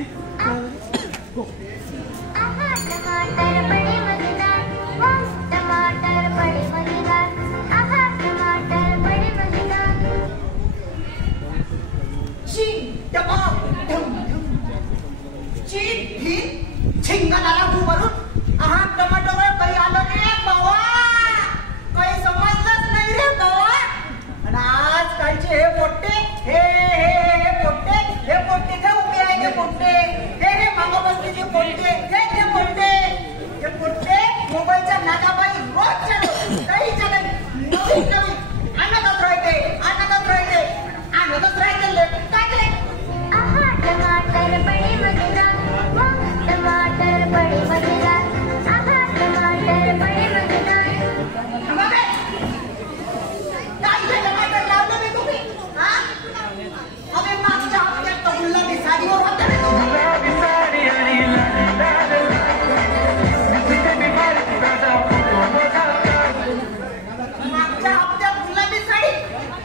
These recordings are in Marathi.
असते. टमाटर बड़े मजेदार, टमाटर बड़े मजेदार, आहा टमाटर बड़े मजेदार. चीन टमाटर चीन ही छिंगाला उभारून आहा टमाटर काही आलं रे बाबा, काही समजलंच नाही रे बाबा. आणि आज कालचे हे पोट्टे हे पोट्टे जे उभे आहे ते पोट्टे हे मागं बसलेले पोट्टे हे पोट्टे मोबाईलच्या नादाबाई रोज चालू काही चालत नवीन आणतच राहते काय केले. आहा टमाटर बड़े मजेदार, टमाटर बड़े मजेदार, आहा टमाटर बड़े मजेदार. काय टमाटर लावलं मी तुम्ही हा. अबे मागच्या हप्त्यात तर गुलाबी साडीवर होता रे तू. मागच्या हप्त्यात गुलाबी साडी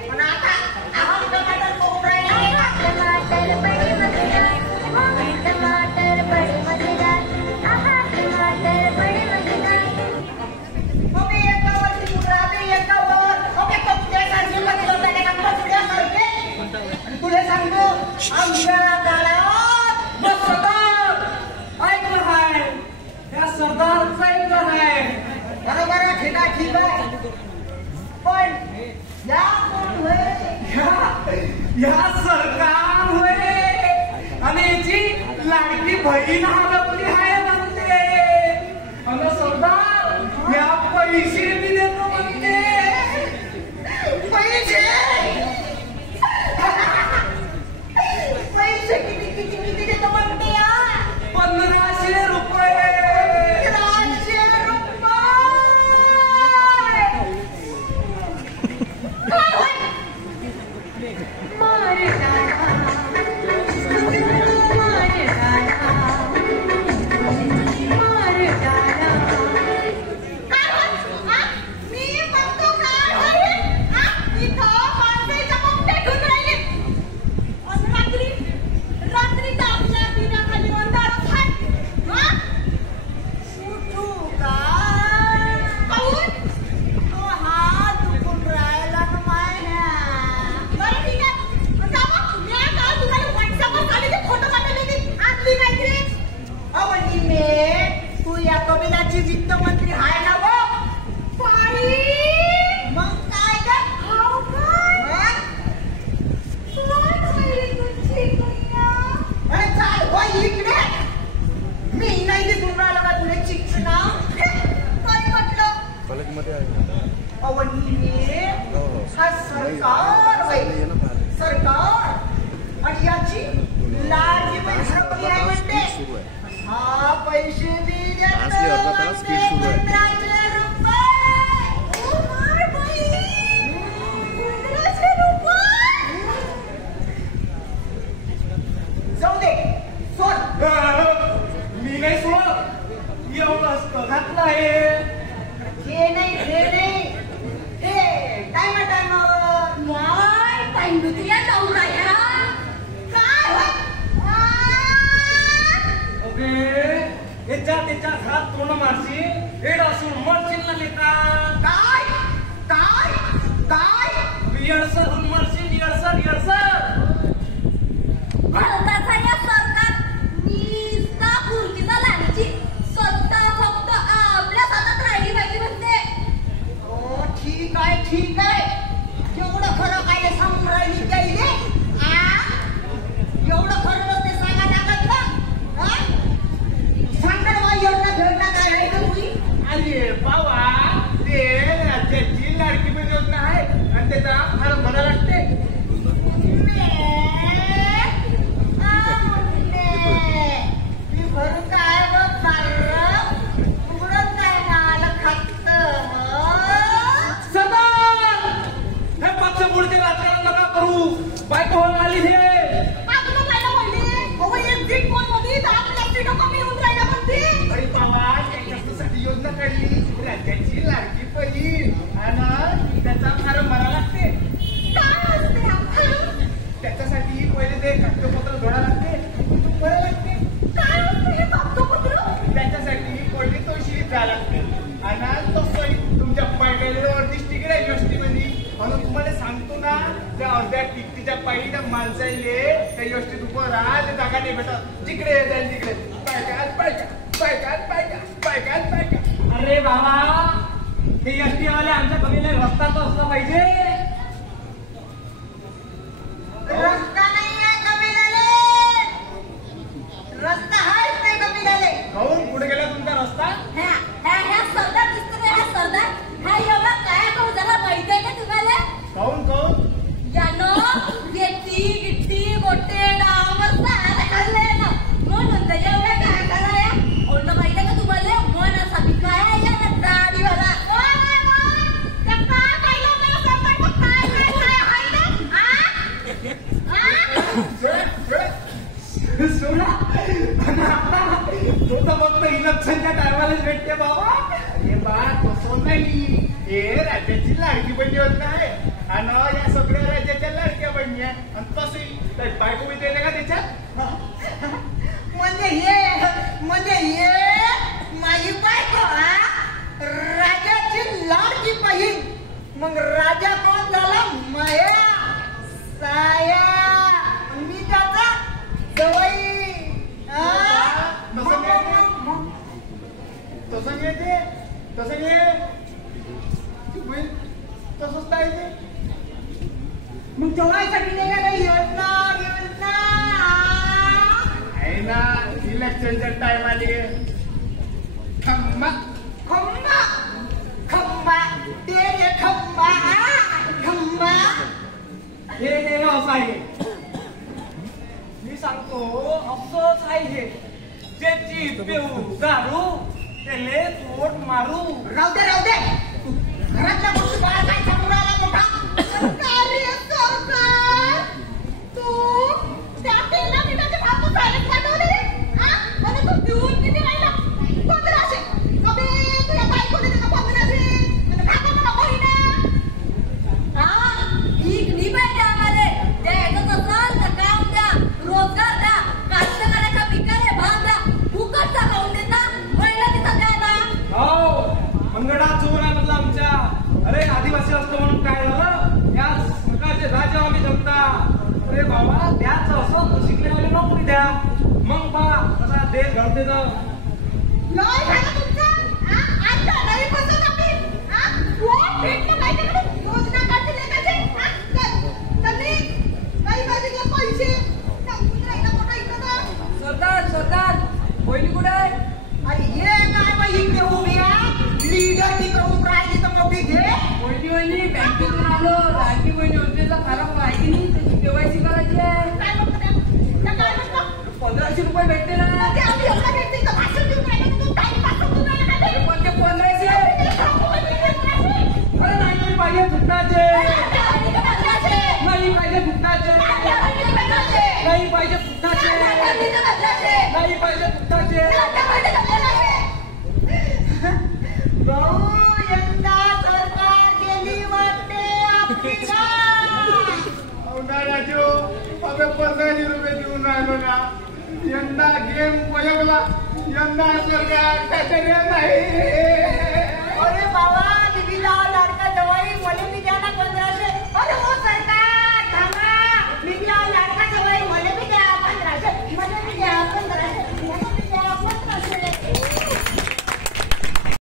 पण आता आहा टमाटर बघून राहिला. टमाटर बड़े मजेदार, टमाटर बड़े मजेदार, आहा टमाटर बड़े मजेदार. अबे एकावरती गुलाबी एकावर अबे कपड्यासारखे बदलवले का कपड्यासारखे. आणि तुला सांगतो आमच्या काळात मग सरदार ऐकलं आहे त्या सरदारचं ऐकलं आहे बरोबर आहे. ठीक आहे पण या सरकार होय आणि याची लाडकी बहीण हरवली आहे म्हणते. आणि सरदार या पैसे मी देतो म्हणते. पैसे किती देतो म्हणते. 1500 रुपये. 1500 रुपये. तू या कबिलाची वित्तमंत्री आहे ना वो. मग काय चाल हो इकडे. मी नाही दिसून राहिला का तुला चिक्स ना काय म्हटलं अवनी हा सरकार आणि याची लाडकी पैसे आहे म्हणते. हा पैसे मी देतो 1500 रुपये. जाऊ दे सोड. मी नाही सोड एवढं असतं घातलं आहे. हे नाही टाइम दुसऱ्या जाऊ राहिला त्याच्या घरात तोंड मारशी हेड असून मरशील ना लेका. काय येडसर होऊन मरशील. येडसर भारताचा या सरकार नुसता खुर्चीचा लाडची स्वतः फक्त आपल्या हातात राहिली पाहिजे म्हणते. हो ठीक आहे एवढं खरं काय सांगून राहिली त्याईले. एवढं खरं नसते सांगा टाकत ना. सांगणार बा एवढं घडला काय आहे का तुम्ही. अरे बाबा ते राज्याची लाडकी बहीण योजना आहे आणि त्याचा फार बरं लागते. भरून काय बघ उघडत काय ना आलं खात. हे पक्ष पुढचे राजकारण नका करू. बायको होऊन आली हे योजना काढली राज्याची लाडकी बहीण आणि त्याचा फार बरा लागते. त्याच्यासाठी पहिले ते कागदपत्र जोडा लागते बरं लागते. अर्ध्या टिकटीच्या पायी त्या माणसा येले त्या यष्टीत उभं राहा ते जागा नाही भेटत जिकडे जाईल तिकडे पायकात पायका पायकात पायका पायकात पायका. अरे बाबा ते एसटी वाले आमच्या कमीला रस्ता तर असला पाहिजे. रस्ता नाही आहे कमीलाले, रस्ता आहेच नाही कमीलाले. काहून कुठे गेला तुमचा रस्ता? ह्या सरदार दिसतो का? ह्या सरदार हा एवढा काय करू त्याला माहिती आहे का तुम्हाला? काहून काहून यानं गेटी गिट्टी गोटे डांबर सारे खाल्ले ना म्हणून त्याच्या एवढ्या काय कराया ओढणं माहिती आहे का तुम्हाला? मन असा काय आहे या दाढीवाला काय पाहिलं मला सरकार काय काय काय आहे ना सोडा तो तर फक्त इलेक्शनच्या टायमालाच भेटते बाबा. अरे बा तसं नाही हे राज्याची लाडकी बहिणी होत नाही आणि या सगळ्या राज्याच्या लाडक्या बहिणी आहे आणि तसंही बायको बी देते का त्याच्यात? म्हणजे हे माझी बायको राजाची लाडकी बहीण. मग राजा कोण झाला? माया साया, मी त्याचा जवई. तसं घे ते तसं घे तसंच पाहिजे. मग जवळसाठी नाही का योजना योजना आहे ना इलेक्शनच्या टायमाले खंबा खंबा खंबा ते खंबा खंबा. हे असं आहे मी सांगतो असंच आहे हे. ज्याची पेऊ दारू त्याले पोट मारू. राहू दे घरातल्या गोष्टी बाहेर काय सांगून राहिला मोठा? सरकार तू त्या तेला मिठाचे भाव डायरेक्ट पाठवले आणि तू देऊन किती राहिला? 1500. अबे तुला बायको देते का 1500? आणि काका मला बहिणा ठीक नाही पाहिजे आम्हाला. द्यायचं असेल तर काम द्या, रोजगार द्या, कास्तकाराच्या पिकाले भाव द्या, फुकटचा खाऊन देता महिला तिथं द्या ना. हो मंगळा चोर आहे म्हटलं आमच्या. अरे आदिवासी असतो म्हणून काय झालं? या प्रकारचे राजा आम्ही जगता. अरे बाबा द्याच असं शिकलेले नोकरी द्या मग बा कसा देश घडते तर. लय झालं तुमचं. आता नाही बसत आपली. कोण भेटलं पाहिजे का? योजना काढते लेखाचे. त्यांनी काही पाहिजे पैसे सांगून राहिला मोठा इथं तर. सरदार पहिली कुठे आहे? अरे ये काय बाई इकडे उभी आहे? लीडर तिकडे उभी राहिली तर मोठी घे. पहिली वहिनी बँकेतून आलो. लाडकी बहिणी योजनेचा फॉर्म माहिती नाही त्याची केवायसी करायची आहे. काय म्हणतो त्या काय म्हणतो? 1500 रुपये भेटते ना. ते आम्ही एवढं भेटते तर भाषण देऊन राहिलं तर तू टाइमपास करून राहिला का ते? पण ते 1500 अरे नाही पाहिजे फुटणाचे. नाही पाहिजे फुटणाचे. नाही पाहिजे फुटणाचे. नाही पाहिजे फुटणाचे. भाऊ यंदा सरकार गेली वाटते आपली गाव. औंधा राजू अबे 1500 रुपये देऊन राहिलो ना. यंदा गेम पयगला. यंदा सरकार काहीतरी नाही. अरे बाबा दिदीला लाडका जवाई मला मी द्या ना 1500. अरे हो सरकार